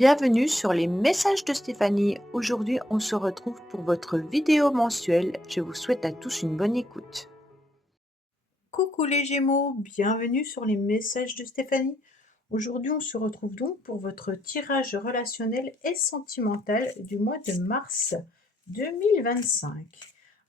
Bienvenue sur les messages de Stéphanie. Aujourd'hui, on se retrouve pour votre vidéo mensuelle. Je vous souhaite à tous une bonne écoute. Coucou les Gémeaux, bienvenue sur les messages de Stéphanie. Aujourd'hui, on se retrouve donc pour votre tirage relationnel et sentimental du mois de mars 2025.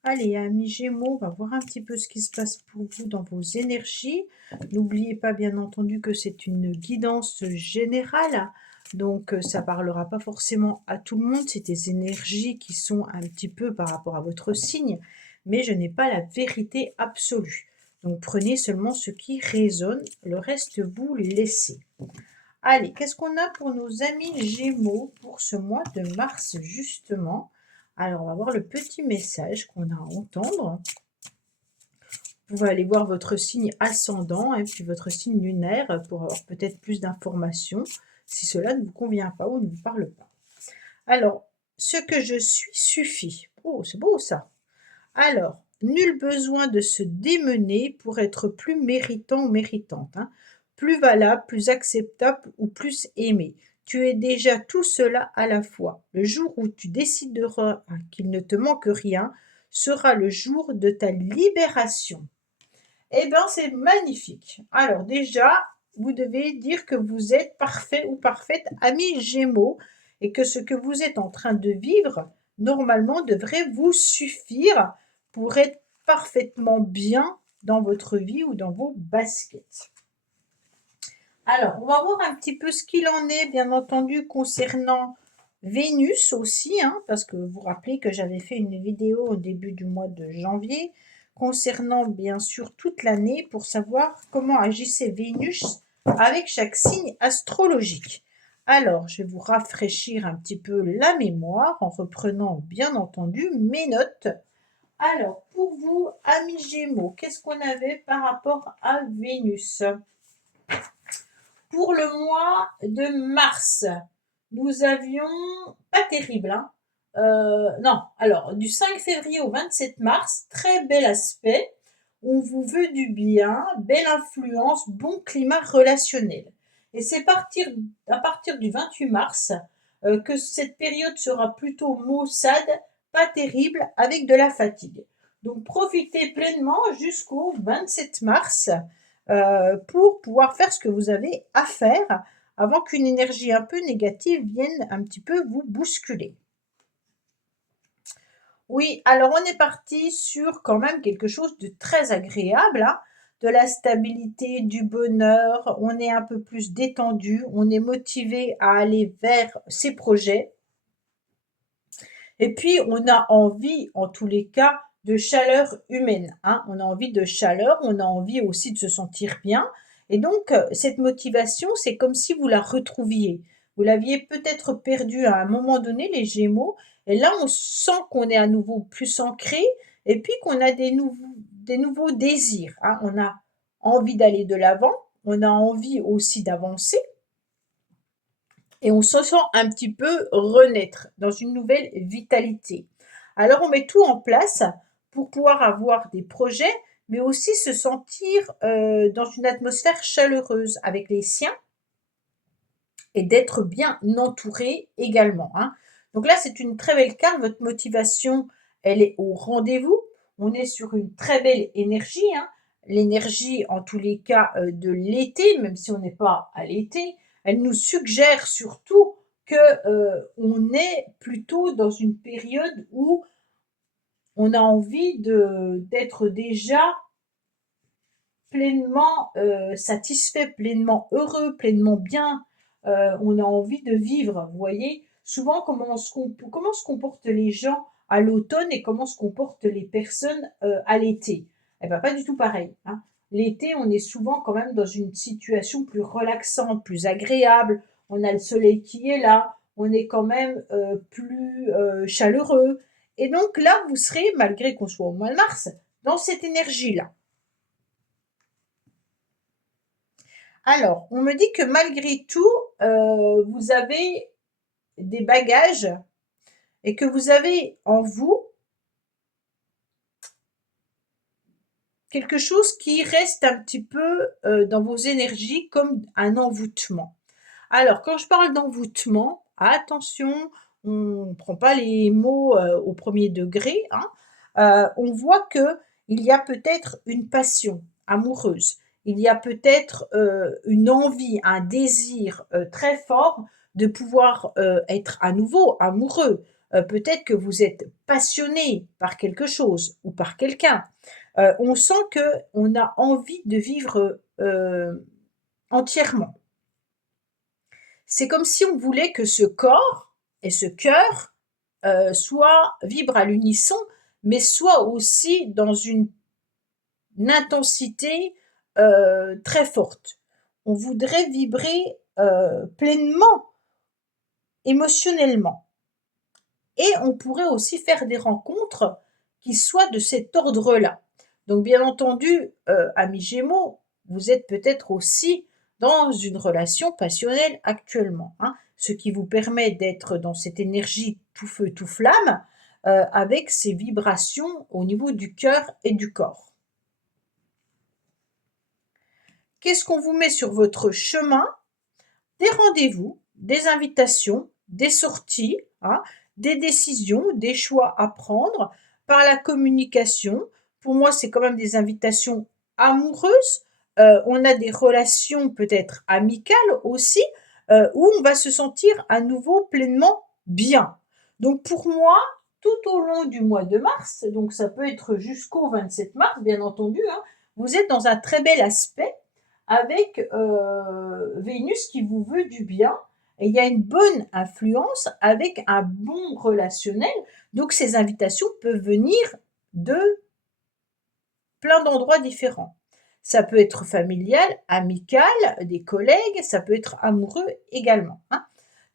Allez, amis Gémeaux, on va voir un petit peu ce qui se passe pour vous dans vos énergies. N'oubliez pas, bien entendu, que c'est une guidance générale. Donc, ça parlera pas forcément à tout le monde. C'est des énergies qui sont un petit peu par rapport à votre signe, mais je n'ai pas la vérité absolue. Donc prenez seulement ce qui résonne, le reste vous laissez. Allez, qu'est-ce qu'on a pour nos amis Gémeaux pour ce mois de mars justement? Alors on va voir le petit message qu'on a à entendre. Vous pouvez aller voir votre signe ascendant et puis votre signe lunaire pour avoir peut-être plus d'informations si cela ne vous convient pas ou ne vous parle pas. Alors, ce que je suis suffit. Oh, c'est beau ça. Alors, nul besoin de se démener pour être plus méritant ou méritante, hein. Plus valable, plus acceptable ou plus aimé. Tu es déjà tout cela à la fois. Le jour où tu décideras qu'il ne te manque rien sera le jour de ta libération. Eh bien, c'est magnifique. Alors déjà, vous devez dire que vous êtes parfait ou parfaite, ami Gémeaux, et que ce que vous êtes en train de vivre, normalement, devrait vous suffire pour être parfaitement bien dans votre vie ou dans vos baskets. Alors, on va voir un petit peu ce qu'il en est, bien entendu, concernant Vénus aussi, hein, parce que vous vous rappelez que j'avais fait une vidéo au début du mois de janvier concernant bien sûr toute l'année pour savoir comment agissait Vénus avec chaque signe astrologique. Alors, je vais vous rafraîchir un petit peu la mémoire en reprenant bien entendu mes notes. Alors, pour vous, amis Gémeaux, qu'est-ce qu'on avait par rapport à Vénus? Pour le mois de mars, nous avions pas terrible, hein. Non, alors du 5 février au 27 mars, très bel aspect. On vous veut du bien, belle influence, bon climat relationnel. Et c'est à partir du 28 mars que cette période sera plutôt maussade, pas terrible, avec de la fatigue. Donc profitez pleinement jusqu'au 27 mars pour pouvoir faire ce que vous avez à faire avant qu'une énergie un peu négative vienne un petit peu vous bousculer. Oui, alors on est parti sur quand même quelque chose de très agréable, hein, de la stabilité, du bonheur, on est un peu plus détendu, on est motivé à aller vers ses projets. Et puis, on a envie, en tous les cas, de chaleur humaine, hein. On a envie de chaleur, on a envie aussi de se sentir bien. Et donc, cette motivation, c'est comme si vous la retrouviez. Vous l'aviez peut-être perdue à un moment donné, les Gémeaux. Et là, on sent qu'on est à nouveau plus ancré et puis qu'on a des nouveaux désirs, hein. On a envie d'aller de l'avant, on a envie aussi d'avancer et on se sent un petit peu renaître dans une nouvelle vitalité. Alors on met tout en place pour pouvoir avoir des projets, mais aussi se sentir dans une atmosphère chaleureuse avec les siens et d'être bien entouré également, hein. Donc là, c'est une très belle carte. Votre motivation, elle est au rendez-vous. On est sur une très belle énergie, hein. L'énergie, en tous les cas, de l'été, même si on n'est pas à l'été, elle nous suggère surtout que on est plutôt dans une période où on a envie d'être déjà pleinement satisfait, pleinement heureux, pleinement bien. On a envie de vivre, vous voyez. Souvent, comment se comportent les gens à l'automne et comment se comportent les personnes à l'été? Eh bien, pas du tout pareil, hein. L'été, on est souvent quand même dans une situation plus relaxante, plus agréable. On a le soleil qui est là, on est quand même plus chaleureux. Et donc là, vous serez, malgré qu'on soit au mois de mars, dans cette énergie-là. Alors, on me dit que malgré tout, vous avez des bagages et que vous avez en vous quelque chose qui reste un petit peu dans vos énergies comme un envoûtement. Alors, quand je parle d'envoûtement, attention, on ne prend pas les mots au premier degré, hein. On voit que il y a peut-être une passion amoureuse, il y a peut-être une envie, un désir très fort de pouvoir être à nouveau amoureux. Peut-être que vous êtes passionné par quelque chose ou par quelqu'un. On sent que on a envie de vivre entièrement. C'est comme si on voulait que ce corps et ce cœur vibrent à l'unisson, mais soient aussi dans une intensité très forte. On voudrait vibrer pleinement, émotionnellement. Et on pourrait aussi faire des rencontres qui soient de cet ordre-là. Donc bien entendu, amis Gémeaux, vous êtes peut-être aussi dans une relation passionnelle actuellement, hein, ce qui vous permet d'être dans cette énergie tout feu, tout flamme, avec ces vibrations au niveau du cœur et du corps. Qu'est-ce qu'on vous met sur votre chemin? Des rendez-vous, des invitations, des sorties, hein, des décisions, des choix à prendre par la communication. Pour moi, c'est quand même des invitations amoureuses. On a des relations peut-être amicales aussi, où on va se sentir à nouveau pleinement bien. Donc pour moi, tout au long du mois de mars, donc ça peut être jusqu'au 27 mars, bien entendu, hein, vous êtes dans un très bel aspect avec Vénus qui vous veut du bien. Et il y a une bonne influence avec un bon relationnel. Donc ces invitations peuvent venir de plein d'endroits différents. Ça peut être familial, amical, des collègues, ça peut être amoureux également, hein.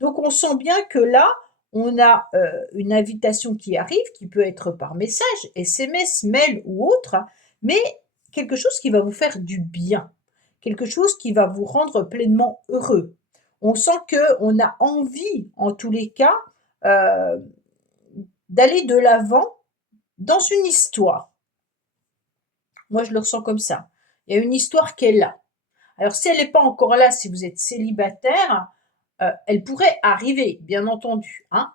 Donc on sent bien que là, on a une invitation qui arrive, qui peut être par message, SMS, mail ou autre, hein, mais quelque chose qui va vous faire du bien, quelque chose qui va vous rendre pleinement heureux. On sent qu'on a envie, en tous les cas, euh, d'aller de l'avant dans une histoire. Moi, je le ressens comme ça. Il y a une histoire qui est là. Alors, si elle n'est pas encore là, si vous êtes célibataire, elle pourrait arriver, bien entendu, hein,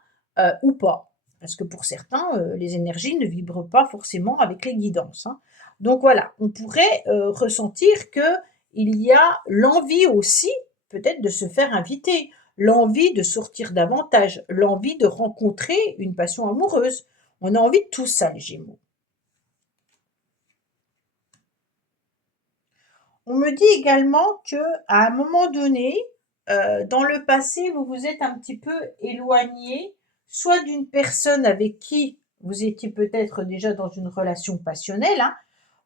ou pas. Parce que pour certains, les énergies ne vibrent pas forcément avec les guidances, hein. Donc voilà, on pourrait ressentir que il y a l'envie aussi, peut-être, de se faire inviter, l'envie de sortir davantage, l'envie de rencontrer une passion amoureuse. On a envie de tout ça, les Gémeaux. On me dit également que à un moment donné, dans le passé, vous vous êtes un petit peu éloigné, soit d'une personne avec qui vous étiez peut-être déjà dans une relation passionnelle, hein,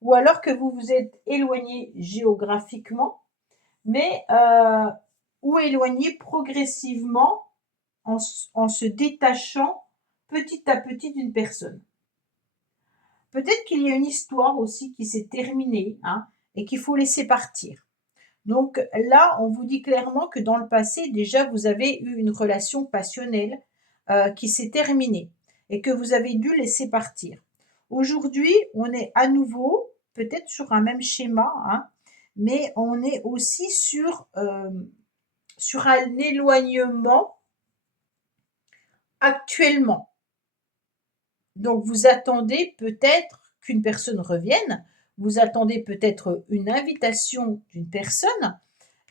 ou alors que vous vous êtes éloigné géographiquement, mais ou éloigné progressivement en se détachant petit à petit d'une personne. Peut-être qu'il y a une histoire aussi qui s'est terminée, hein, et qu'il faut laisser partir. Donc là, on vous dit clairement que dans le passé, déjà, vous avez eu une relation passionnelle qui s'est terminée et que vous avez dû laisser partir. Aujourd'hui, on est à nouveau, peut-être sur un même schéma, hein, mais on est aussi sur un éloignement actuellement. Donc vous attendez peut-être qu'une personne revienne, vous attendez peut-être une invitation d'une personne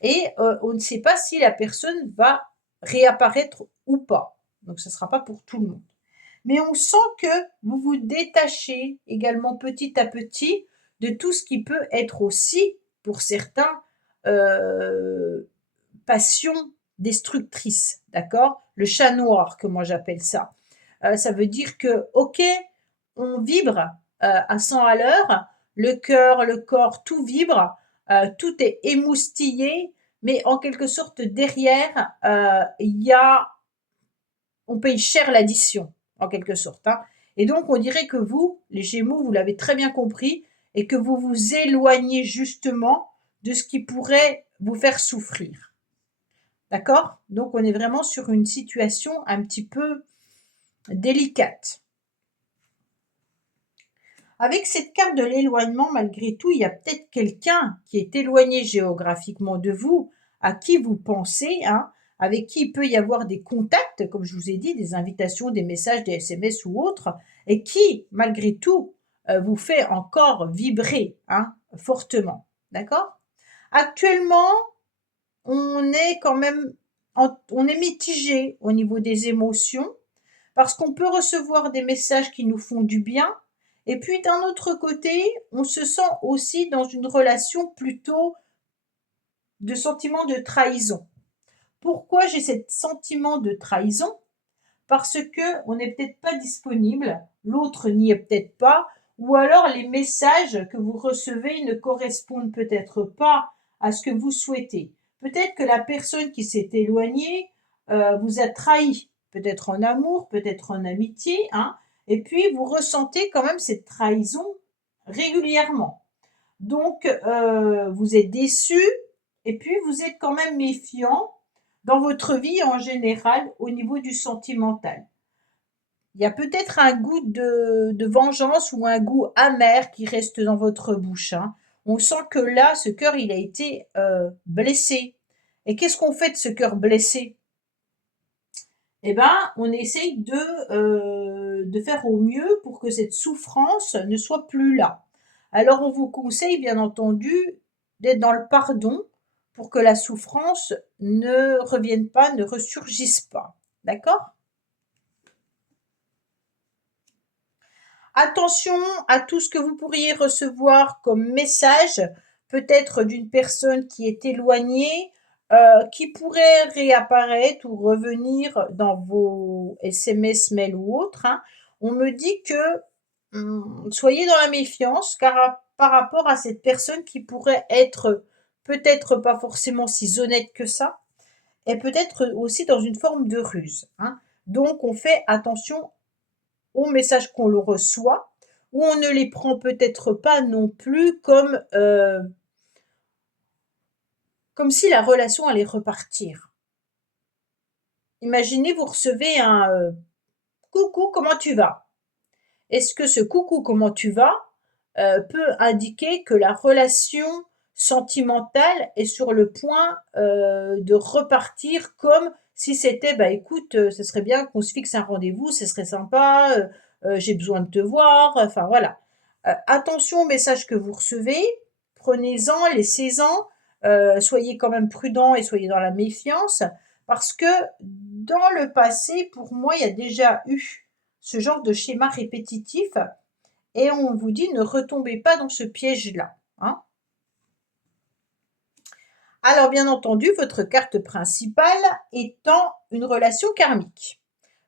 et on ne sait pas si la personne va réapparaître ou pas. Donc ce ne sera pas pour tout le monde. Mais on sent que vous vous détachez également petit à petit de tout ce qui peut être aussi, pour certains, passion destructrice, d'accord? Le chat noir, que moi j'appelle ça. Ça veut dire que, ok, on vibre à 100 à l'heure, le cœur, le corps, tout vibre, tout est émoustillé, mais en quelque sorte derrière, on paye cher l'addition, en quelque sorte, hein. Et donc on dirait que vous, les Gémeaux, vous l'avez très bien compris, et que vous vous éloignez justement de ce qui pourrait vous faire souffrir. D'accord? Donc on est vraiment sur une situation un petit peu délicate. Avec cette carte de l'éloignement, malgré tout, il y a peut-être quelqu'un qui est éloigné géographiquement de vous, à qui vous pensez, hein, avec qui il peut y avoir des contacts, comme je vous ai dit, des invitations, des messages, des SMS ou autres, et qui, malgré tout, vous fait encore vibrer hein, fortement. D'accord? Actuellement, on est quand même, on est mitigé au niveau des émotions, parce qu'on peut recevoir des messages qui nous font du bien, et puis d'un autre côté, on se sent aussi dans une relation plutôt de sentiment de trahison. Pourquoi j'ai ce sentiment de trahison? Parce que on n'est peut-être pas disponible, l'autre n'y est peut-être pas, ou alors les messages que vous recevez ne correspondent peut-être pas à ce que vous souhaitez. Peut-être que la personne qui s'est éloignée vous a trahi, peut-être en amour, peut-être en amitié, hein, et puis vous ressentez quand même cette trahison régulièrement. Donc vous êtes déçu, et puis vous êtes quand même méfiant dans votre vie en général au niveau du sentimental. Il y a peut-être un goût de vengeance ou un goût amer qui reste dans votre bouche. Hein. On sent que là, ce cœur, il a été blessé. Et qu'est-ce qu'on fait de ce cœur blessé? Eh ben, on essaye de faire au mieux pour que cette souffrance ne soit plus là. Alors, on vous conseille, bien entendu, d'être dans le pardon pour que la souffrance ne revienne pas, ne ressurgisse pas. D'accord? Attention à tout ce que vous pourriez recevoir comme message, peut-être d'une personne qui est éloignée, qui pourrait réapparaître ou revenir dans vos SMS, mails ou autres. Hein. On me dit que soyez dans la méfiance car par rapport à cette personne qui pourrait être peut-être pas forcément si honnête que ça, et peut-être aussi dans une forme de ruse. Hein. Donc on fait attention aux messages qu'on le reçoit, où on ne les prend peut-être pas non plus comme si la relation allait repartir. Imaginez, vous recevez un coucou, comment tu vas? Est-ce que ce coucou, comment tu vas peut indiquer que la relation sentimentale est sur le point de repartir comme si c'était, bah écoute, ce serait bien qu'on se fixe un rendez-vous, ce serait sympa, j'ai besoin de te voir, enfin voilà. Attention aux messages que vous recevez, prenez-en, laissez-en, soyez quand même prudent et soyez dans la méfiance, parce que dans le passé, pour moi, il y a déjà eu ce genre de schéma répétitif et on vous dit ne retombez pas dans ce piège-là. Hein. Alors bien entendu, votre carte principale étant une relation karmique.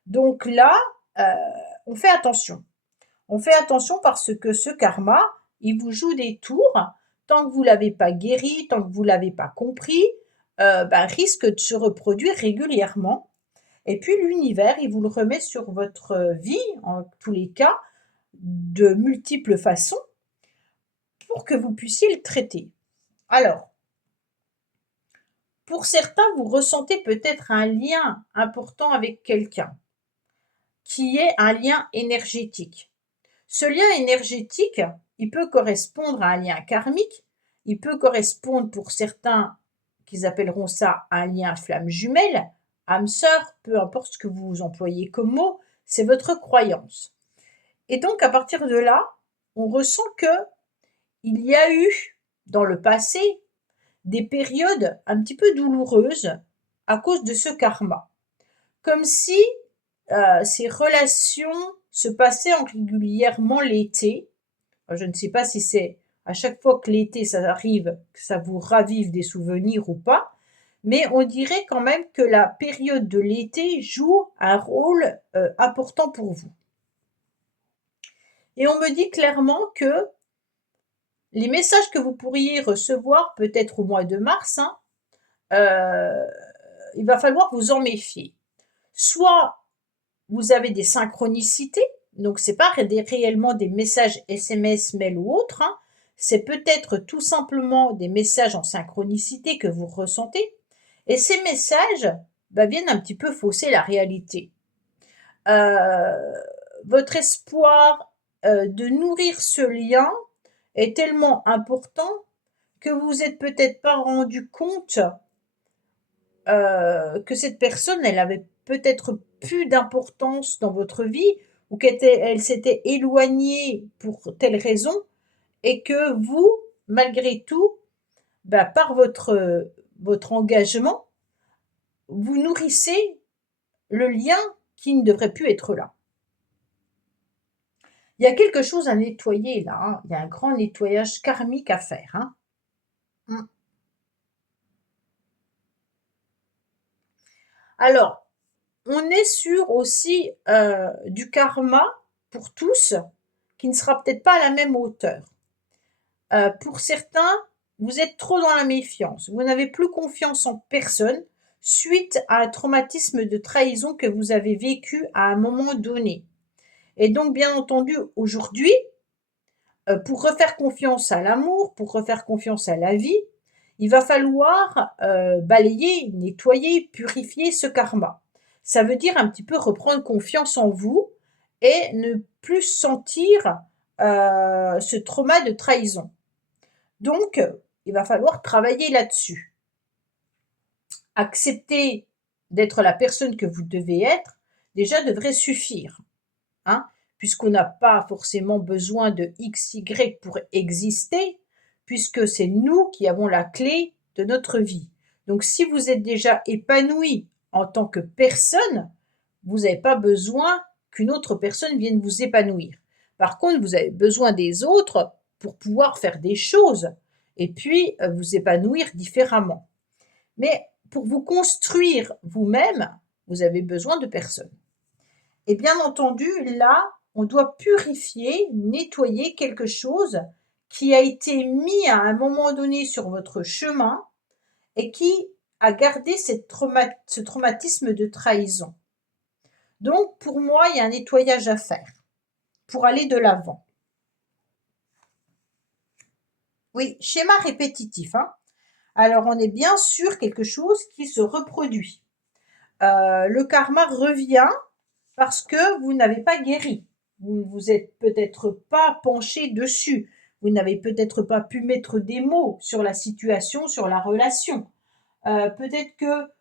Donc là, euh, on fait attention. On fait attention parce que ce karma, il vous joue des tours. Tant que vous ne l'avez pas guéri, tant que vous ne l'avez pas compris, risque de se reproduire régulièrement. Et puis l'univers, il vous le remet sur votre vie, en tous les cas, de multiples façons, pour que vous puissiez le traiter. Alors, pour certains, vous ressentez peut-être un lien important avec quelqu'un, qui est un lien énergétique. Ce lien énergétique, il peut correspondre à un lien karmique, il peut correspondre pour certains, qu'ils appelleront ça un lien flamme jumelle, âme sœur, peu importe ce que vous employez comme mot, c'est votre croyance. Et donc, à partir de là, on ressent que il y a eu, dans le passé, des périodes un petit peu douloureuses à cause de ce karma. Comme si ces relations se passaient régulièrement l'été. Je ne sais pas si c'est à chaque fois que l'été ça arrive, que ça vous ravive des souvenirs ou pas, mais on dirait quand même que la période de l'été joue un rôle important pour vous. Et on me dit clairement que les messages que vous pourriez recevoir peut-être au mois de mars, hein, il va falloir vous en méfier. Soit vous avez des synchronicités, donc c'est pas réellement des messages SMS, mail ou autres, hein, c'est peut-être tout simplement des messages en synchronicité que vous ressentez, et ces messages viennent un petit peu fausser la réalité. Votre espoir de nourrir ce lien est tellement important que vous vous êtes peut-être pas rendu compte que cette personne, elle avait peut-être plus d'importance dans votre vie ou elle s'était éloignée pour telle raison et que vous, malgré tout, bah, par votre engagement, vous nourrissez le lien qui ne devrait plus être là. Il y a quelque chose à nettoyer là, hein. Il y a un grand nettoyage karmique à faire, hein. Mmh. Alors, on est sur aussi, du karma pour tous, qui ne sera peut-être pas à la même hauteur. Pour certains, vous êtes trop dans la méfiance. Vous n'avez plus confiance en personne suite à un traumatisme de trahison que vous avez vécu à un moment donné. Et donc, bien entendu, aujourd'hui, pour refaire confiance à l'amour, pour refaire confiance à la vie, il va falloir balayer, nettoyer, purifier ce karma. Ça veut dire un petit peu reprendre confiance en vous et ne plus sentir ce trauma de trahison. Donc, il va falloir travailler là-dessus. Accepter d'être la personne que vous devez être, déjà devrait suffire, hein, puisqu'on n'a pas forcément besoin de X, Y pour exister, puisque c'est nous qui avons la clé de notre vie. Donc si vous êtes déjà épanoui en tant que personne, vous n'avez pas besoin qu'une autre personne vienne vous épanouir. Par contre, vous avez besoin des autres pour pouvoir faire des choses et puis vous épanouir différemment. Mais pour vous construire vous-même, vous avez besoin de personnes. Et bien entendu, là, on doit purifier, nettoyer quelque chose qui a été mis à un moment donné sur votre chemin et qui a gardé ce traumatisme de trahison. Donc, pour moi, il y a un nettoyage à faire pour aller de l'avant. Oui, schéma répétitif, hein. Alors, on est bien sûr quelque chose qui se reproduit. Le karma revient parce que vous n'avez pas guéri. Vous ne vous êtes peut-être pas penché dessus. Vous n'avez peut-être pas pu mettre des mots sur la situation, sur la relation. Peut-être que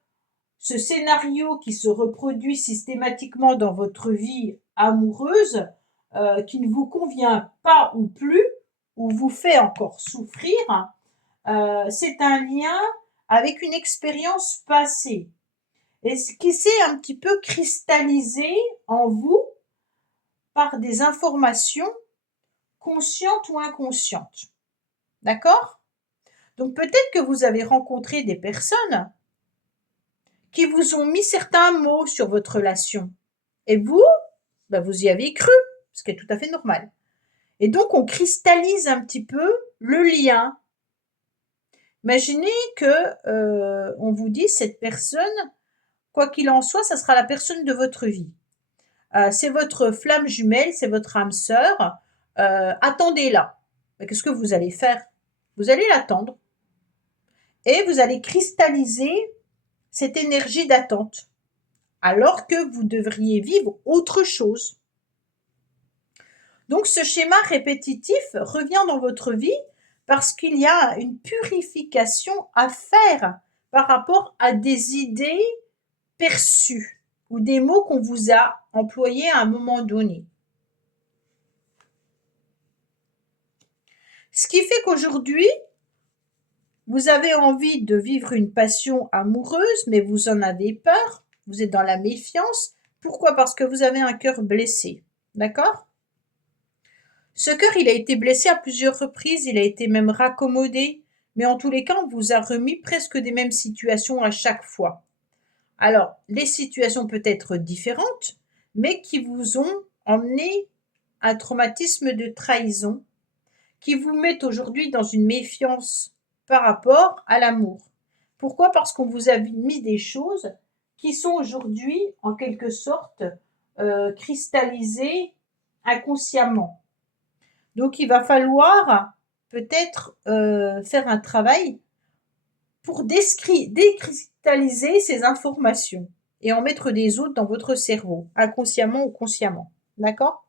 ce scénario qui se reproduit systématiquement dans votre vie amoureuse, qui ne vous convient pas ou plus, ou vous fait encore souffrir, c'est un lien avec une expérience passée. Et ce qui s'est un petit peu cristallisé en vous par des informations conscientes ou inconscientes. D'accord? Donc peut-être que vous avez rencontré des personnes qui vous ont mis certains mots sur votre relation. Et vous, bah, vous y avez cru, ce qui est tout à fait normal. Et donc on cristallise un petit peu le lien. Imaginez que on vous dit cette personne, quoi qu'il en soit, ça sera la personne de votre vie. C'est votre flamme jumelle, c'est votre âme sœur. Attendez-la. Qu'est-ce que vous allez faire? Vous allez l'attendre et vous allez cristalliser cette énergie d'attente, alors que vous devriez vivre autre chose. Donc ce schéma répétitif revient dans votre vie parce qu'il y a une purification à faire par rapport à des idées perçues ou des mots qu'on vous a employés à un moment donné. Ce qui fait qu'aujourd'hui, vous avez envie de vivre une passion amoureuse, mais vous en avez peur, vous êtes dans la méfiance. Pourquoi? Parce que vous avez un cœur blessé. D'accord? Ce cœur, il a été blessé à plusieurs reprises, il a été même raccommodé, mais en tous les cas, on vous a remis presque des mêmes situations à chaque fois. Alors, les situations peuvent être différentes, mais qui vous ont emmené un traumatisme de trahison qui vous mettent aujourd'hui dans une méfiance par rapport à l'amour. Pourquoi? Parce qu'on vous a mis des choses qui sont aujourd'hui en quelque sorte cristallisées inconsciemment. Donc il va falloir peut-être faire un travail pour décristalliser ces informations et en mettre des autres dans votre cerveau, inconsciemment ou consciemment. D'accord?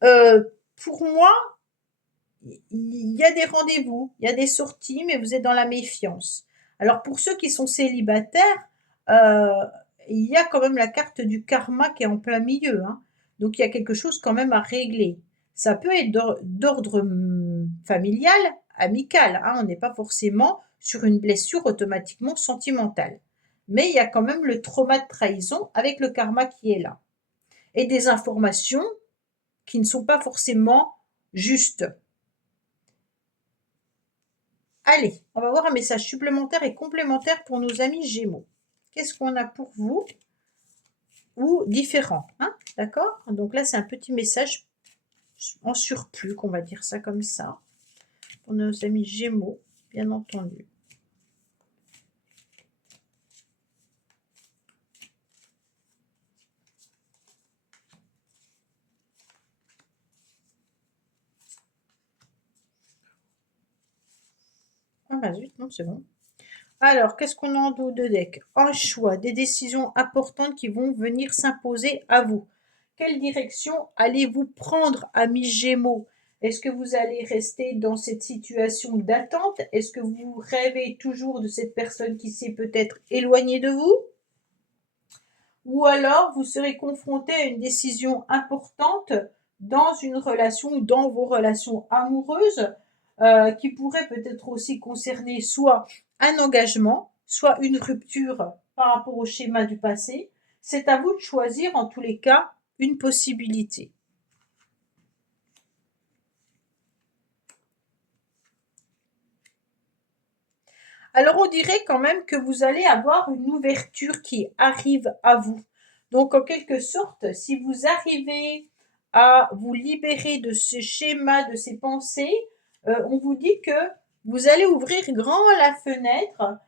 Pour moi, il y a des rendez-vous, il y a des sorties, mais vous êtes dans la méfiance. Alors pour ceux qui sont célibataires, heu, il y a quand même la carte du karma qui est en plein milieu, hein. Donc il y a quelque chose quand même à régler. Ça peut être d'ordre, familial, amical, hein. On n'est pas forcément sur une blessure automatiquement sentimentale. Mais il y a quand même le trauma de trahison avec le karma qui est là et des informations qui ne sont pas forcément justes. Allez, on va voir un message supplémentaire et complémentaire pour nos amis Gémeaux. Qu'est-ce qu'on a pour vous? Ou différent, hein? D'accord? Donc là, c'est un petit message en surplus, qu'on va dire ça comme ça, pour nos amis Gémeaux, bien entendu. Ah bah zut, non, c'est bon. Alors, qu'est-ce qu'on a en dos de deck? Un choix, des décisions importantes qui vont venir s'imposer à vous. Quelle direction allez-vous prendre, amis Gémeaux? Est-ce que vous allez rester dans cette situation d'attente? Est-ce que vous rêvez toujours de cette personne qui s'est peut-être éloignée de vous? Ou alors vous serez confronté à une décision importante dans une relation ou dans vos relations amoureuses qui pourrait peut-être aussi concerner soit un engagement, soit une rupture par rapport au schéma du passé. C'est à vous de choisir en tous les cas une possibilité. Alors on dirait quand même que vous allez avoir une ouverture qui arrive à vous. Donc en quelque sorte, si vous arrivez à vous libérer de ce schéma, de ces pensées, on vous dit que vous allez ouvrir grand la fenêtre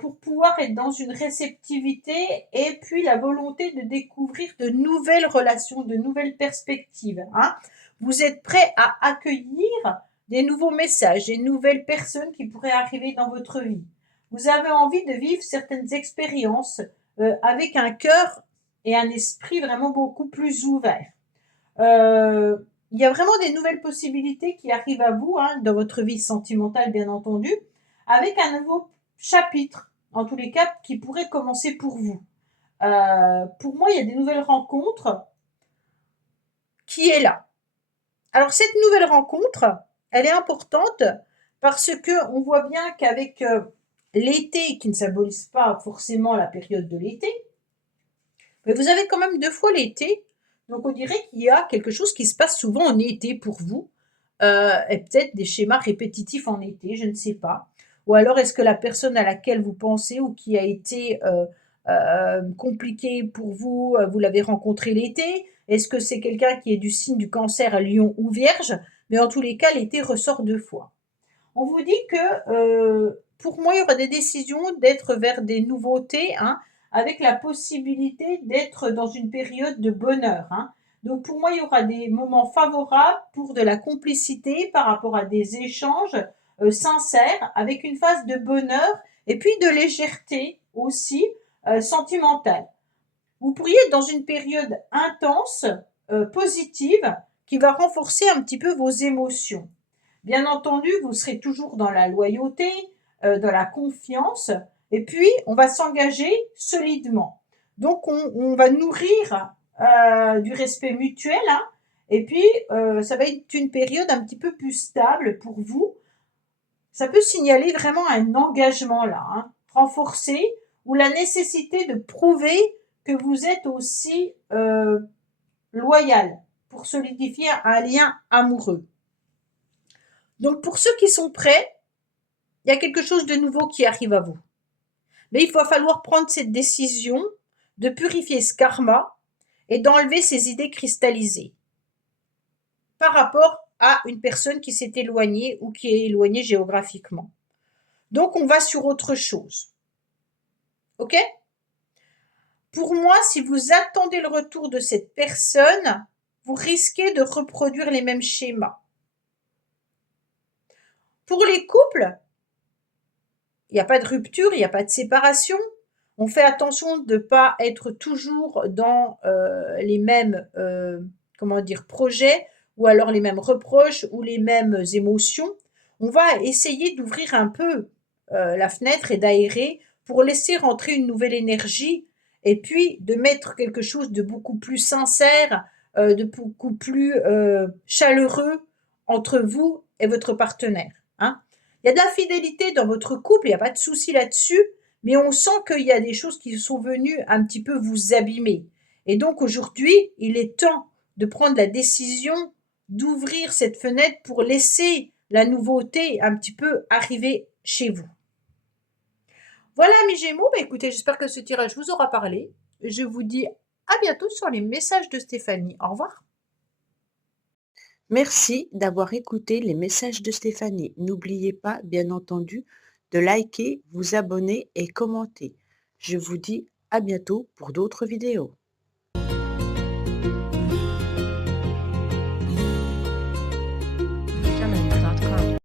pour pouvoir être dans une réceptivité et puis la volonté de découvrir de nouvelles relations, de nouvelles perspectives, hein. Vous êtes prêt à accueillir des nouveaux messages, des nouvelles personnes qui pourraient arriver dans votre vie. Vous avez envie de vivre certaines expériences avec un cœur et un esprit vraiment beaucoup plus ouverts. Il y a vraiment des nouvelles possibilités qui arrivent à vous, hein, dans votre vie sentimentale, bien entendu, avec un nouveau chapitre, en tous les cas, qui pourrait commencer pour vous. Pour moi, il y a des nouvelles rencontres qui est là. Alors cette nouvelle rencontre, elle est importante parce que on voit bien qu'avec l'été, qui ne symbolise pas forcément la période de l'été, mais vous avez quand même 2 fois l'été, donc on dirait qu'il y a quelque chose qui se passe souvent en été pour vous, et peut-être des schémas répétitifs en été, je ne sais pas. Ou alors est-ce que la personne à laquelle vous pensez ou qui a été, compliquée pour vous, vous l'avez rencontrée l'été? Est-ce que c'est quelqu'un qui est du signe du Cancer, Lion ou Vierge? Mais en tous les cas, l'été ressort 2 fois. On vous dit que pour moi, il y aura des décisions d'être vers des nouveautés, hein, avec la possibilité d'être dans une période de bonheur, hein. Donc pour moi, il y aura des moments favorables pour de la complicité par rapport à des échanges sincères, avec une phase de bonheur et puis de légèreté aussi sentimentale. Vous pourriez être dans une période intense, positive, qui va renforcer un petit peu vos émotions. Bien entendu, vous serez toujours dans la loyauté, dans la confiance, et puis on va s'engager solidement. Donc on va nourrir du respect mutuel, hein, et puis ça va être une période un petit peu plus stable pour vous. Ça peut signaler vraiment un engagement là, hein, renforcé, ou la nécessité de prouver que vous êtes aussi loyal pour solidifier un lien amoureux. Donc pour ceux qui sont prêts, il y a quelque chose de nouveau qui arrive à vous. Mais il va falloir prendre cette décision de purifier ce karma et d'enlever ces idées cristallisées par rapport à une personne qui s'est éloignée ou qui est éloignée géographiquement. Donc on va sur autre chose. Ok? Pour moi, si vous attendez le retour de cette personne, vous risquez de reproduire les mêmes schémas. Pour les couples, il n'y a pas de rupture, il n'y a pas de séparation. On fait attention de ne pas être toujours dans les mêmes comment dire, projets ou alors les mêmes reproches ou les mêmes émotions. On va essayer d'ouvrir un peu la fenêtre et d'aérer pour laisser rentrer une nouvelle énergie et puis de mettre quelque chose de beaucoup plus sincère, de beaucoup plus chaleureux entre vous et votre partenaire. Hein. Il y a de la fidélité dans votre couple, il n'y a pas de souci là-dessus, mais on sent qu'il y a des choses qui sont venues un petit peu vous abîmer. Et donc aujourd'hui, il est temps de prendre la décision d'ouvrir cette fenêtre pour laisser la nouveauté un petit peu arriver chez vous. Voilà mes Gémeaux, bah écoutez, j'espère que ce tirage vous aura parlé. Je vous dis à bientôt sur les messages de Stéphanie. Au revoir. Merci d'avoir écouté les messages de Stéphanie. N'oubliez pas, bien entendu, de liker, vous abonner et commenter. Je vous dis à bientôt pour d'autres vidéos.